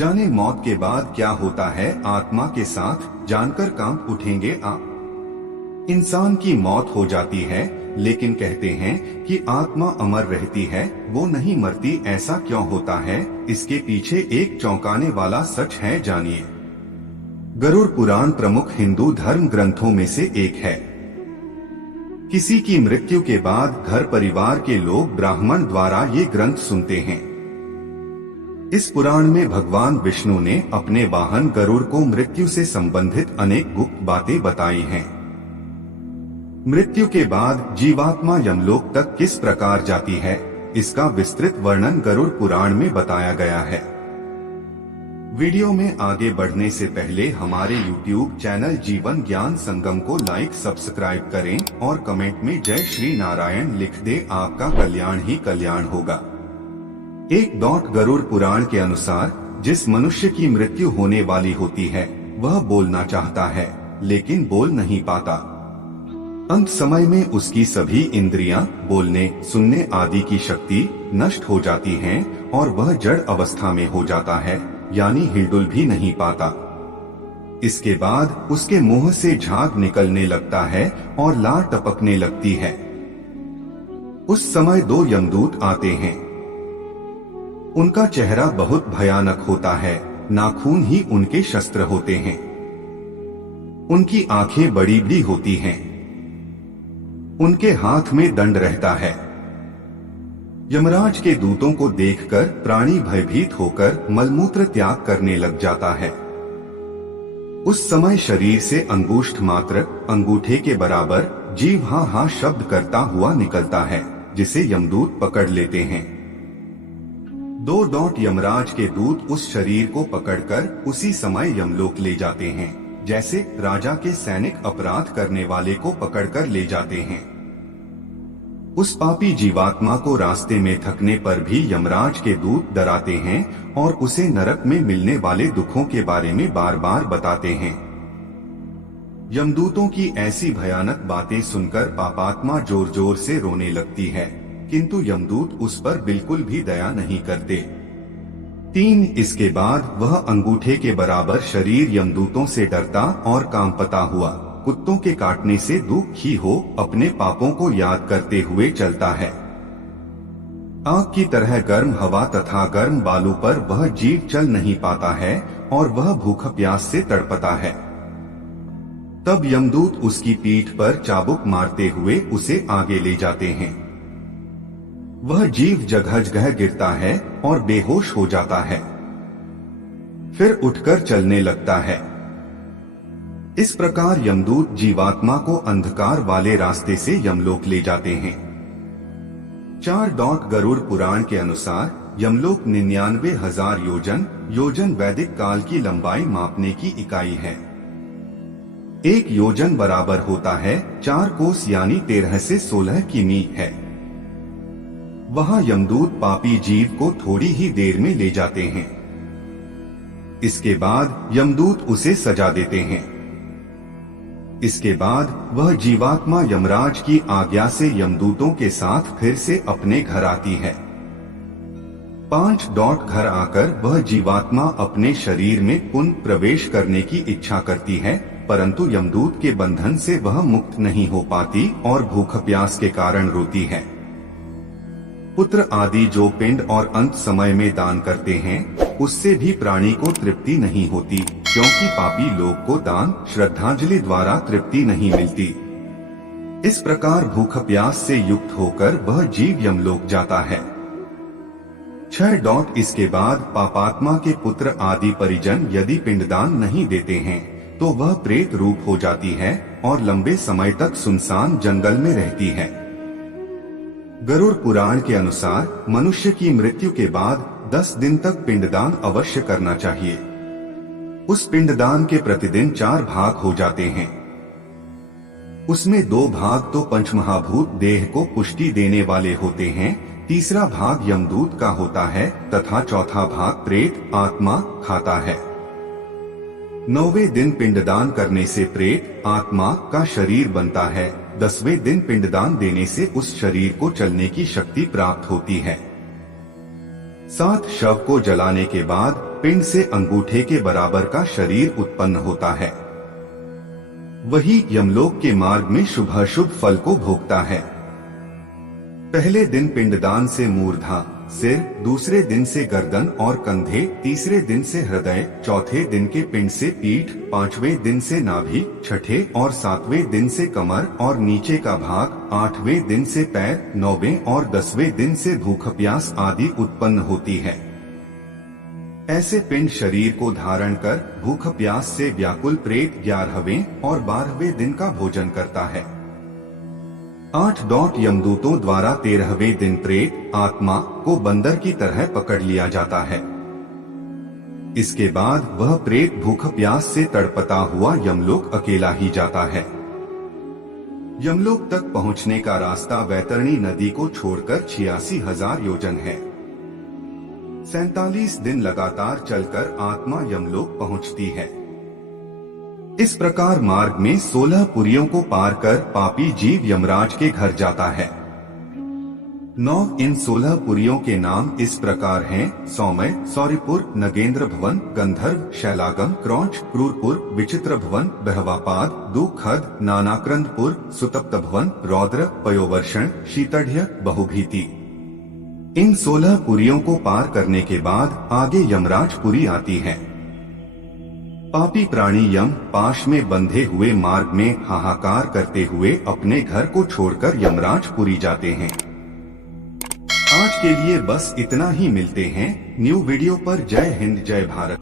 जाने मौत के बाद क्या होता है आत्मा के साथ, जानकर कांप उठेंगे आप। इंसान की मौत हो जाती है, लेकिन कहते हैं कि आत्मा अमर रहती है, वो नहीं मरती। ऐसा क्यों होता है? इसके पीछे एक चौंकाने वाला सच है, जानिए। गरुड़ पुराण प्रमुख हिंदू धर्म ग्रंथों में से एक है। किसी की मृत्यु के बाद घर परिवार के लोग ब्राह्मण द्वारा ये ग्रंथ सुनते हैं। इस पुराण में भगवान विष्णु ने अपने वाहन गरुड़ को मृत्यु से संबंधित अनेक गुप्त बातें बताई हैं। मृत्यु के बाद जीवात्मा यमलोक तक किस प्रकार जाती है, इसका विस्तृत वर्णन गरुड़ पुराण में बताया गया है। वीडियो में आगे बढ़ने से पहले हमारे YouTube चैनल जीवन ज्ञान संगम को लाइक सब्सक्राइब करें और कमेंट में जय श्री नारायण लिख दे। आपका कल्याण ही कल्याण होगा। गरुड़ पुराण के अनुसार जिस मनुष्य की मृत्यु होने वाली होती है वह बोलना चाहता है, लेकिन बोल नहीं पाता। अंत समय में उसकी सभी इंद्रियां, बोलने सुनने आदि की शक्ति नष्ट हो जाती हैं और वह जड़ अवस्था में हो जाता है, यानी हिलडुल भी नहीं पाता। इसके बाद उसके मुंह से झाग निकलने लगता है और लार टपकने लगती है। उस समय 2 यमदूत आते हैं। उनका चेहरा बहुत भयानक होता है, नाखून ही उनके शस्त्र होते हैं। उनकी आंखें बड़ी बड़ी होती हैं। उनके हाथ में दंड रहता है। यमराज के दूतों को देखकर प्राणी भयभीत होकर मलमूत्र त्याग करने लग जाता है। उस समय शरीर से अंगुष्ठ मात्र, अंगूठे के बराबर जीव हा हा शब्द करता हुआ निकलता है, जिसे यमदूत पकड़ लेते हैं। 2 यमराज के दूत उस शरीर को पकड़कर उसी समय यमलोक ले जाते हैं, जैसे राजा के सैनिक अपराध करने वाले को पकड़कर ले जाते हैं। उस पापी जीवात्मा को रास्ते में थकने पर भी यमराज के दूत डराते हैं और उसे नरक में मिलने वाले दुखों के बारे में बार बार बताते हैं। यमदूतों की ऐसी भयानक बातें सुनकर पापात्मा जोर जोर से रोने लगती है, किंतु यमदूत उस पर बिल्कुल भी दया नहीं करते। 3 इसके बाद वह अंगूठे के बराबर शरीर यमदूतों से डरता और कांपता हुआ, कुत्तों के काटने से दुख ही हो, अपने पापों को याद करते हुए चलता है। आग की तरह गर्म हवा तथा गर्म बालू पर वह जीव चल नहीं पाता है और वह भूख प्यास से तड़पता है। तब यमदूत उसकी पीठ पर चाबुक मारते हुए उसे आगे ले जाते हैं। वह जीव जगह जगह गिरता है और बेहोश हो जाता है, फिर उठकर चलने लगता है। इस प्रकार यमदूत जीवात्मा को अंधकार वाले रास्ते से यमलोक ले जाते हैं। 4 गरुड़ पुराण के अनुसार यमलोक 99,000 योजन वैदिक काल की लंबाई मापने की इकाई है। 1 योजन बराबर होता है 4 कोस यानी 13 से 16 किमी है। वहां यमदूत पापी जीव को थोड़ी ही देर में ले जाते हैं। इसके बाद यमदूत उसे सजा देते हैं। इसके बाद वह जीवात्मा यमराज की आज्ञा से यमदूतों के साथ फिर से अपने घर आती है। 5 घर आकर वह जीवात्मा अपने शरीर में पुनः प्रवेश करने की इच्छा करती है, परंतु यमदूत के बंधन से वह मुक्त नहीं हो पाती और भूख प्यास के कारण रोती है। पुत्र आदि जो पिंड और अंत समय में दान करते हैं, उससे भी प्राणी को तृप्ति नहीं होती, क्योंकि पापी लोग को दान श्रद्धांजलि द्वारा तृप्ति नहीं मिलती। इस प्रकार भूख प्यास से युक्त होकर वह जीव यमलोक जाता है। 6 इसके बाद पापात्मा के पुत्र आदि परिजन यदि पिंडदान नहीं देते हैं तो वह प्रेत रूप हो जाती है और लंबे समय तक सुनसान जंगल में रहती है। गरुड़ पुराण के अनुसार मनुष्य की मृत्यु के बाद 10 दिन तक पिंडदान अवश्य करना चाहिए। उस पिंडदान के प्रतिदिन 4 भाग हो जाते हैं। उसमें 2 भाग तो पंचमहाभूत देह को पुष्टि देने वाले होते हैं, तीसरा भाग यमदूत का होता है तथा चौथा भाग प्रेत आत्मा खाता है। 9वें दिन पिंडदान करने से प्रेत आत्मा का शरीर बनता है। 10वें दिन पिंडदान देने से उस शरीर को चलने की शक्ति प्राप्त होती है। 7 शव को जलाने के बाद पिंड से अंगूठे के बराबर का शरीर उत्पन्न होता है। वही यमलोक के मार्ग में शुभाशुभ फल को भोगता है। पहले दिन पिंडदान से मूर्धा सिर, दूसरे दिन से गर्दन और कंधे, तीसरे दिन से हृदय, चौथे दिन के पिंड से पीठ, पांचवें दिन से नाभि, छठे और सातवें दिन से कमर और नीचे का भाग, आठवें दिन से पैर, नौवें और 10वें दिन से भूख प्यास आदि उत्पन्न होती है। ऐसे पिंड शरीर को धारण कर भूख प्यास से व्याकुल प्रेत 11वें और 12वें दिन का भोजन करता है। 8 यमदूतों द्वारा 13वें दिन प्रेत आत्मा को बंदर की तरह पकड़ लिया जाता है। इसके बाद वह प्रेत भूख प्यास से तड़पता हुआ यमलोक अकेला ही जाता है। यमलोक तक पहुंचने का रास्ता वैतरणी नदी को छोड़कर 86,000 योजन है। 47 दिन लगातार चलकर आत्मा यमलोक पहुंचती है। इस प्रकार मार्ग में 16 पुरियों को पार कर पापी जीव यमराज के घर जाता है। 9 इन 16 पुरियों के नाम इस प्रकार हैं: सौम्य, सौरिपुर, नगेंद्र भवन, गंधर्व, शैलागम, क्रौंच, क्रूरपुर, विचित्र भवन, बहवापाद, दुखद, नानाक्रंदपुर, सुतप्त भवन, रौद्र, पयोवर्षण, शीतढ़, बहुभीति। इन 16 पुरियों को पार करने के बाद आगे यमराज पुरी आती है। पापी प्राणी यम पाश में बंधे हुए मार्ग में हाहाकार करते हुए अपने घर को छोड़कर यमराज पुरी जाते हैं। आज के लिए बस इतना ही। मिलते हैं न्यू वीडियो पर। जय हिंद, जय भारत।